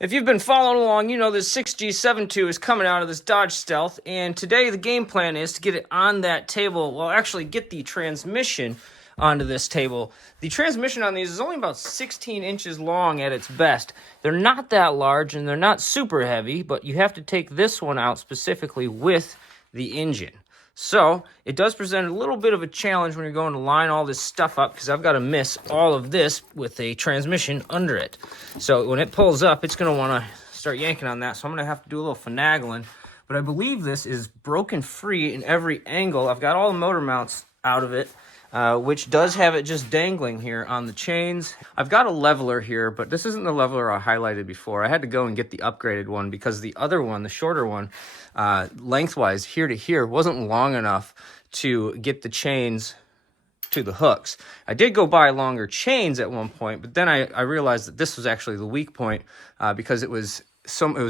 If you've been following along, you know this 6G72 is coming out of this Dodge Stealth, and today the game plan is to get it on that table. Well, actually get the transmission onto this table. The transmission on these is only about 16 inches long at its best. They're not that large and they're not super heavy, but you have to take this one out specifically with the engine. So it does present a little bit of a challenge when you're going to line all this stuff up, because I've got to miss all of this with a transmission under it. So when it pulls up, it's going to want to start yanking on that. So I'm going to have to do a little finagling. But I believe this is broken free in every angle. I've got all the motor mounts out of it, which does have it just dangling here on the chains. I've got a leveler here, but this isn't the leveler I highlighted before. I had to go and get the upgraded one because the other one, the shorter one, lengthwise here to here, wasn't long enough to get the chains to the hooks. I did go buy longer chains at one point, but then I realized that this was actually the weak point because it was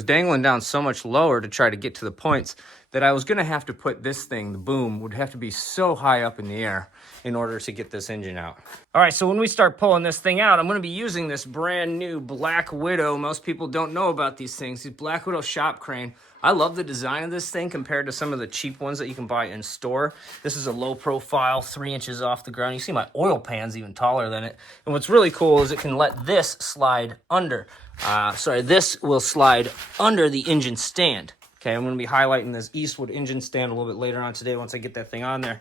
dangling down so much lower to try to get to the points that I was going to have to put this thing, the boom, would have to be so high up in the air in order to get this engine out. All right, so when we start pulling this thing out, I'm going to be using this brand new Black Widow. Most people don't know about these things. These Black Widow shop crane. I love the design of this thing compared to some of the cheap ones that you can buy in store. This is a low profile, 3 inches off the ground. You see my oil pan's even taller than it. And what's really cool is it can let this slide under. This will slide under the engine stand. Okay, I'm going to be highlighting this Eastwood engine stand a little bit later on today once I get that thing on there.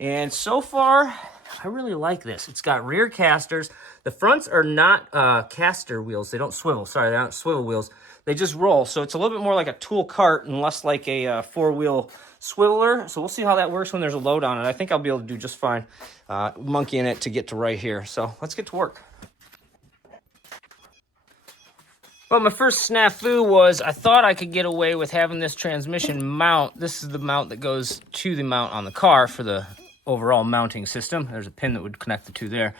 And so far, I really like this. It's got rear casters. The fronts are not caster wheels. They don't swivel. Sorry, they're not swivel wheels. They just roll. So it's a little bit more like a tool cart and less like a four-wheel swiveler. So we'll see how that works when there's a load on it. I think I'll be able to do just fine monkeying it to get to right here. So let's get to work. Well, my first snafu was I thought I could get away with having this transmission mount. This is the mount that goes to the mount on the car for the overall mounting system. There's a pin that would connect the two there.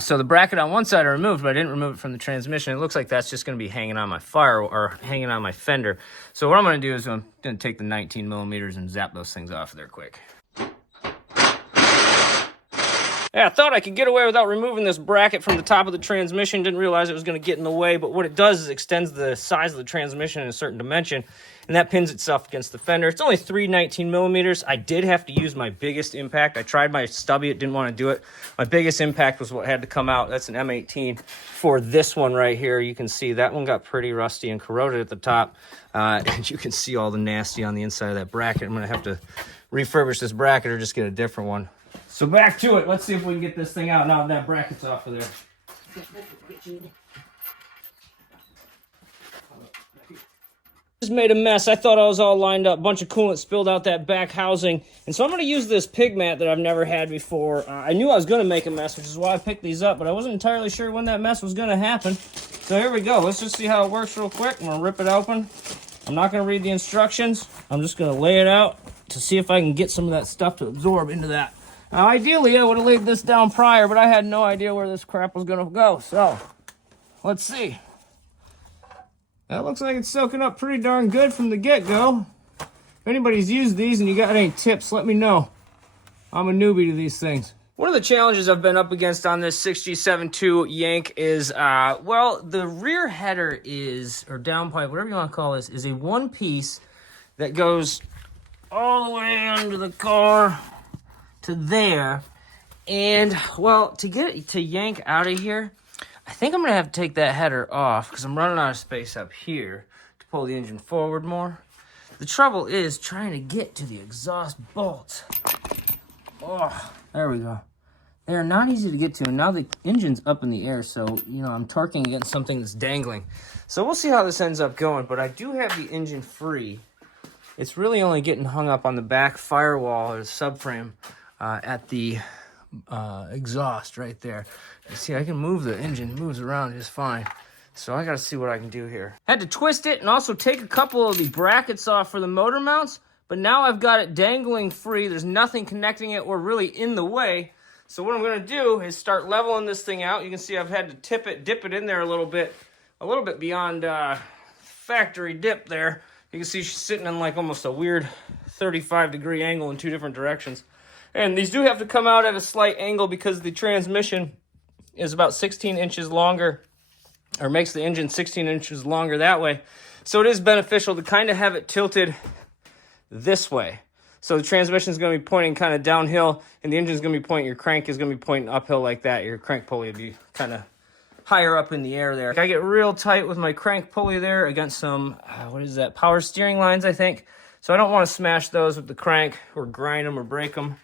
So the bracket on one side I removed, but I didn't remove it from the transmission. It looks like that's just going to be hanging on my or hanging on my fender. So what I'm going to do is I'm going to take the 19 millimeters and zap those things off there quick. Yeah, I thought I could get away without removing this bracket from the top of the transmission. Didn't realize it was going to get in the way, but what it does is extends the size of the transmission in a certain dimension, and that pins itself against the fender. It's only 19 millimeters. I did have to use my biggest impact. I tried my stubby. It didn't want to do it. My biggest impact was what had to come out. That's an M18 for this one right here. You can see that one got pretty rusty and corroded at the top, and you can see all the nasty on the inside of that bracket. I'm going to have to refurbish this bracket or just get a different one. So back to it. Let's see if we can get this thing out now that bracket's off of there. Just made a mess. I thought I was all lined up. A bunch of coolant spilled out that back housing. And so I'm going to use this pig mat that I've never had before. I knew I was going to make a mess, which is why I picked these up, but I wasn't entirely sure when that mess was going to happen. So here we go. Let's just see how it works real quick. I'm going to rip it open. I'm not going to read the instructions. I'm just going to lay it out to see if I can get some of that stuff to absorb into that. Now, ideally, I would have laid this down prior, but I had no idea where this crap was going to go. So, let's see. That looks like it's soaking up pretty darn good from the get-go. If anybody's used these and you got any tips, let me know. I'm a newbie to these things. One of the challenges I've been up against on this 6G72 yank is, the rear header is, or downpipe, whatever you want to call this, is a one piece that goes all the way under the car to there, and well, to get it to yank out of here, I think I'm gonna have to take that header off because I'm running out of space up here to pull the engine forward more. The trouble is trying to get to the exhaust bolts. Oh, there we go. They're not easy to get to, and now the engine's up in the air, so I'm torquing against something that's dangling. So we'll see how this ends up going, but I do have the engine free. It's really only getting hung up on the back firewall or the subframe at the exhaust right there. You see, I can move the engine. It moves around just fine. So I got to see what I can do here. Had to twist it and also take a couple of the brackets off for the motor mounts, but now I've got it dangling free. There's nothing connecting it or really in the way. So what I'm going to do is start leveling this thing out. You can see I've had to dip it in there a little bit beyond factory dip there. You can see she's sitting in like almost a weird 35-degree angle in two different directions. And these do have to come out at a slight angle because the transmission is about 16 inches longer or makes the engine 16 inches longer that way. So it is beneficial to kind of have it tilted this way. So the transmission is going to be pointing kind of downhill, and the engine is going to be pointing, your crank is going to be pointing uphill like that. Your crank pulley will be kind of higher up in the air there. I get real tight with my crank pulley there against some, what is that, power steering lines, I think. So I don't want to smash those with the crank or grind them or break them.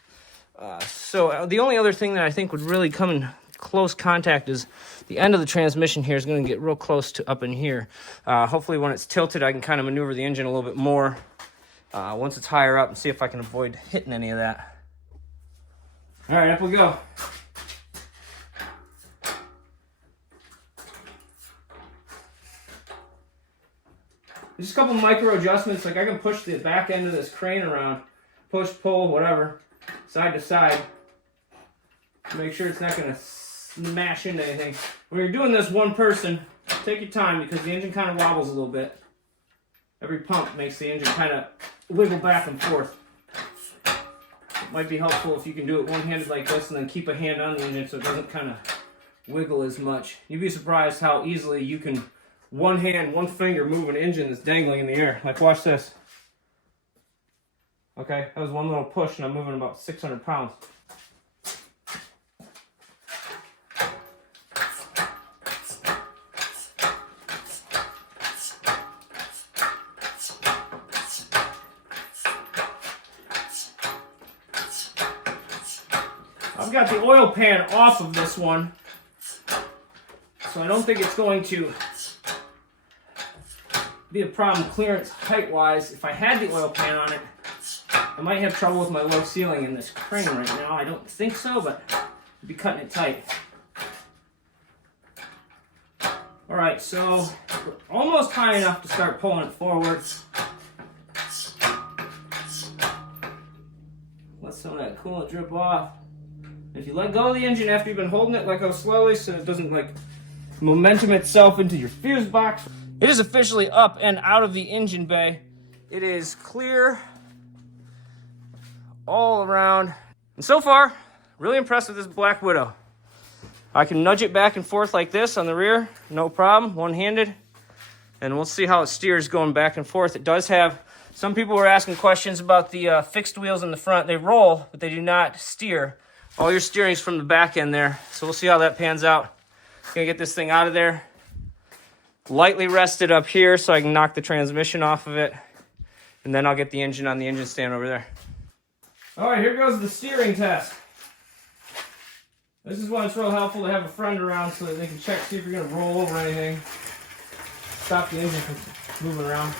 So the only other thing that I think would really come in close contact is the end of the transmission here is going to get real close to up in here. Hopefully when it's tilted, I can kind of maneuver the engine a little bit more once it's higher up and see if I can avoid hitting any of that. All right, up we go. Just a couple micro adjustments, like I can push the back end of this crane around, push, pull, whatever, side to side. Make sure it's not going to smash into anything. When you're doing this one person, take your time because the engine kind of wobbles a little bit. Every pump makes the engine kind of wiggle back and forth. It might be helpful if you can do it one-handed like this and then keep a hand on the engine so it doesn't kind of wiggle as much. You'd be surprised how easily you can one hand, one finger move an engine that's dangling in the air. Like, watch this. Okay, that was one little push and I'm moving about 600 pounds. I've got the oil pan off of this one, so I don't think it's going to be a problem clearance height-wise. If I had the oil pan on it, I might have trouble with my low ceiling in this crane right now. I don't think so, but I'd be cutting it tight. All right, so we're almost high enough to start pulling it forward. Let some of that coolant drip off. If you let go of the engine after you've been holding it, let go slowly so it doesn't like momentum itself into your fuse box. It is officially up and out of the engine bay. It is clear all around. And so far, really impressed with this Black Widow. I can nudge it back and forth like this on the rear, no problem, one-handed. And we'll see how it steers going back and forth. It does have, some people were asking questions about the fixed wheels in the front. They roll, but they do not steer. All your steering's from the back end there. So we'll see how that pans out. Gonna get this thing out of there. Lightly rest it up here so I can knock the transmission off of it. And then I'll get the engine on the engine stand over there. All right, here goes the steering test. This is when it's real helpful to have a friend around so that they can check, see if you're gonna roll over anything. Stop the engine from moving around.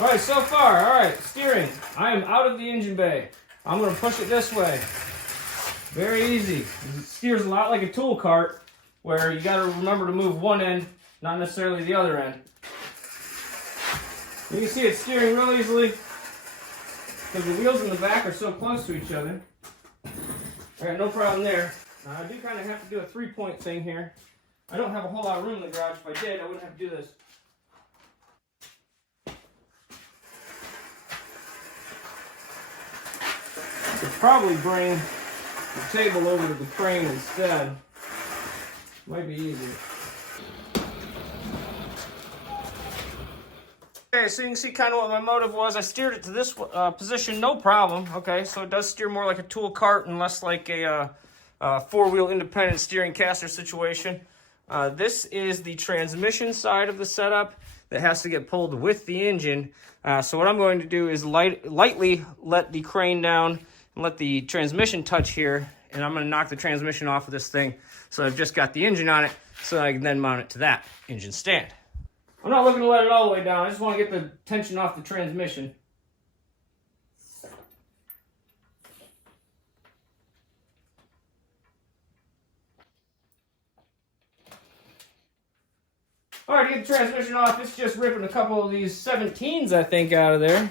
All right, so far, all right, steering. I am out of the engine bay. I'm gonna push it this way. Very easy. It steers a lot like a tool cart where you got to remember to move one end, not necessarily the other end. You can see it's steering real easily because the wheels in the back are so close to each other. All right, no problem there. Now, I do kind of have to do a three-point thing here. I don't have a whole lot of room in the garage. If I did, I wouldn't have to do this. I could probably bring the table over to the crane instead. Might be easier. Okay, so you can see kind of what my motive was. I steered it to this position, no problem. Okay, so it does steer more like a tool cart and less like a four-wheel independent steering caster situation. This is the transmission side of the setup that has to get pulled with the engine. So what I'm going to do is lightly let the crane down and let the transmission touch here, and I'm going to knock the transmission off of this thing so I've just got the engine on it so I can then mount it to that engine stand. I'm not looking to let it all the way down. I just want to get the tension off the transmission. All right, to get the transmission off, it's just ripping a couple of these 17s, I think, out of there.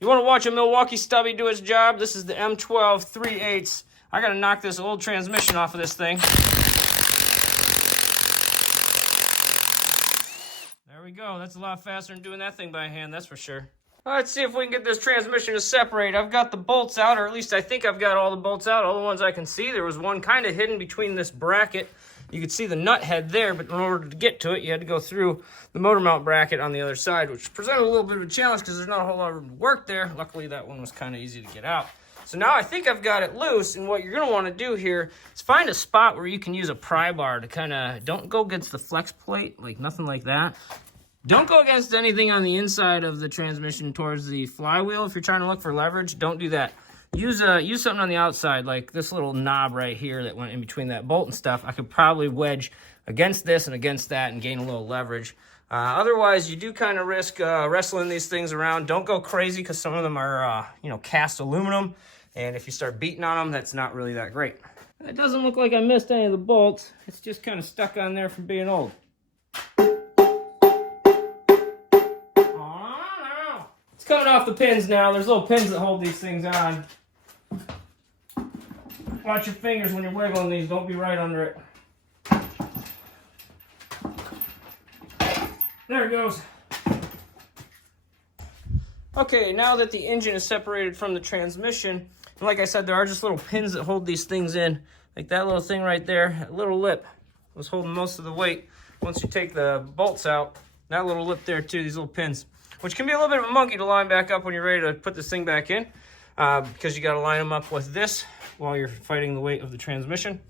You want to watch a Milwaukee stubby do its job? This is the M12 3/8. I got to knock this old transmission off of this thing. There we go. That's a lot faster than doing that thing by hand, that's for sure. All right, let's see if we can get this transmission to separate. I've got the bolts out, or at least I think I've got all the bolts out, all the ones I can see. There was one kind of hidden between this bracket. You could see the nut head there, but in order to get to it, you had to go through the motor mount bracket on the other side, which presented a little bit of a challenge because there's not a whole lot of work there. Luckily, that one was kind of easy to get out. So now I think I've got it loose, and what you're going to want to do here is find a spot where you can use a pry bar to kind of, don't go against the flex plate, like nothing like that. Don't go against anything on the inside of the transmission towards the flywheel. If you're trying to look for leverage, don't do that. Use something on the outside, like this little knob right here that went in between that bolt and stuff. I could probably wedge against this and against that and gain a little leverage. Otherwise, you do kind of risk wrestling these things around. Don't go crazy because some of them are, cast aluminum. And if you start beating on them, that's not really that great. It doesn't look like I missed any of the bolts. It's just kind of stuck on there from being old. It's coming off the pins now. There's little pins that hold these things on. Watch your fingers when you're wiggling these. Don't be right under it. There it goes. Okay, now that the engine is separated from the transmission, and like I said, there are just little pins that hold these things in. Like that little thing right there, that little lip was holding most of the weight. Once you take the bolts out, that little lip there too, these little pins, which can be a little bit of a monkey to line back up when you're ready to put this thing back in, because you got to line them up with this while you're fighting the weight of the transmission.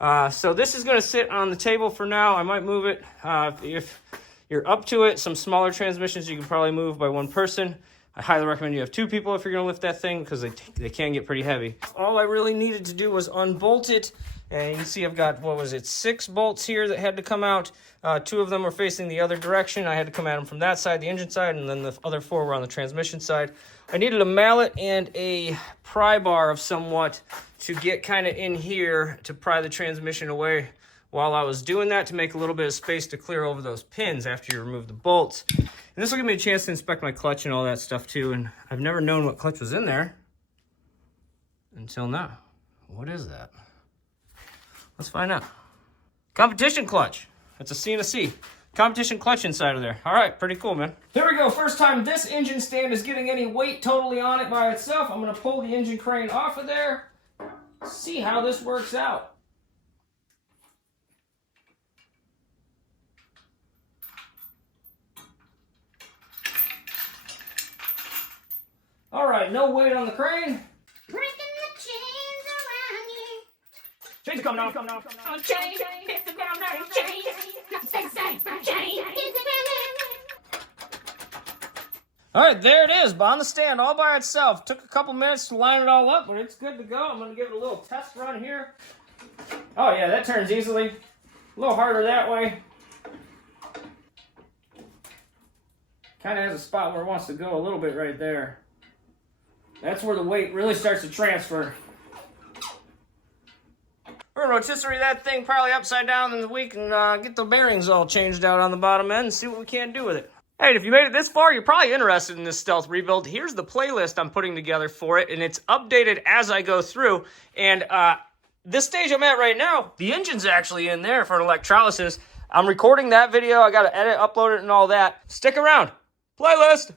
So this is going to sit on the table for now. I might move it. If you're up to it, some smaller transmissions you can probably move by one person. I highly recommend you have two people if you're going to lift that thing because they can get pretty heavy. All I really needed to do was unbolt it. And you can see I've got, 6 bolts here that had to come out. 2 of them were facing the other direction. I had to come at them from that side, the engine side, and then the other 4 were on the transmission side. I needed a mallet and a pry bar of somewhat to get kind of in here to pry the transmission away while I was doing that, to make a little bit of space to clear over those pins after you remove the bolts. And this will give me a chance to inspect my clutch and all that stuff too, and I've never known what clutch was in there until now. What is that? Let's find out. Competition clutch. It's a C and a C. Competition clutch inside of there. All right, pretty cool, man. Here we go. First time this engine stand is getting any weight totally on it by itself. I'm going to pull the engine crane off of there. See how this works out. All right, no weight on the crane. Breaking the chains around you. Chains are coming off. On chains, hit the ground running. Chains, chains. All right, there it is, on the stand all by itself. Took a couple minutes to line it all up, but it's good to go. I'm going to give it a little test run here. Oh, yeah, that turns easily. A little harder that way. Kind of has a spot where it wants to go a little bit right there. That's where the weight really starts to transfer. We're going to rotisserie that thing probably upside down in the week and get the bearings all changed out on the bottom end and see what we can do with it. Hey, if you made it this far, you're probably interested in this stealth rebuild. Here's the playlist I'm putting together for it, and it's updated as I go through. And this stage I'm at right now, the engine's actually in there for electrolysis. I'm recording that video. I got to edit, upload it, and all that. Stick around. Playlist.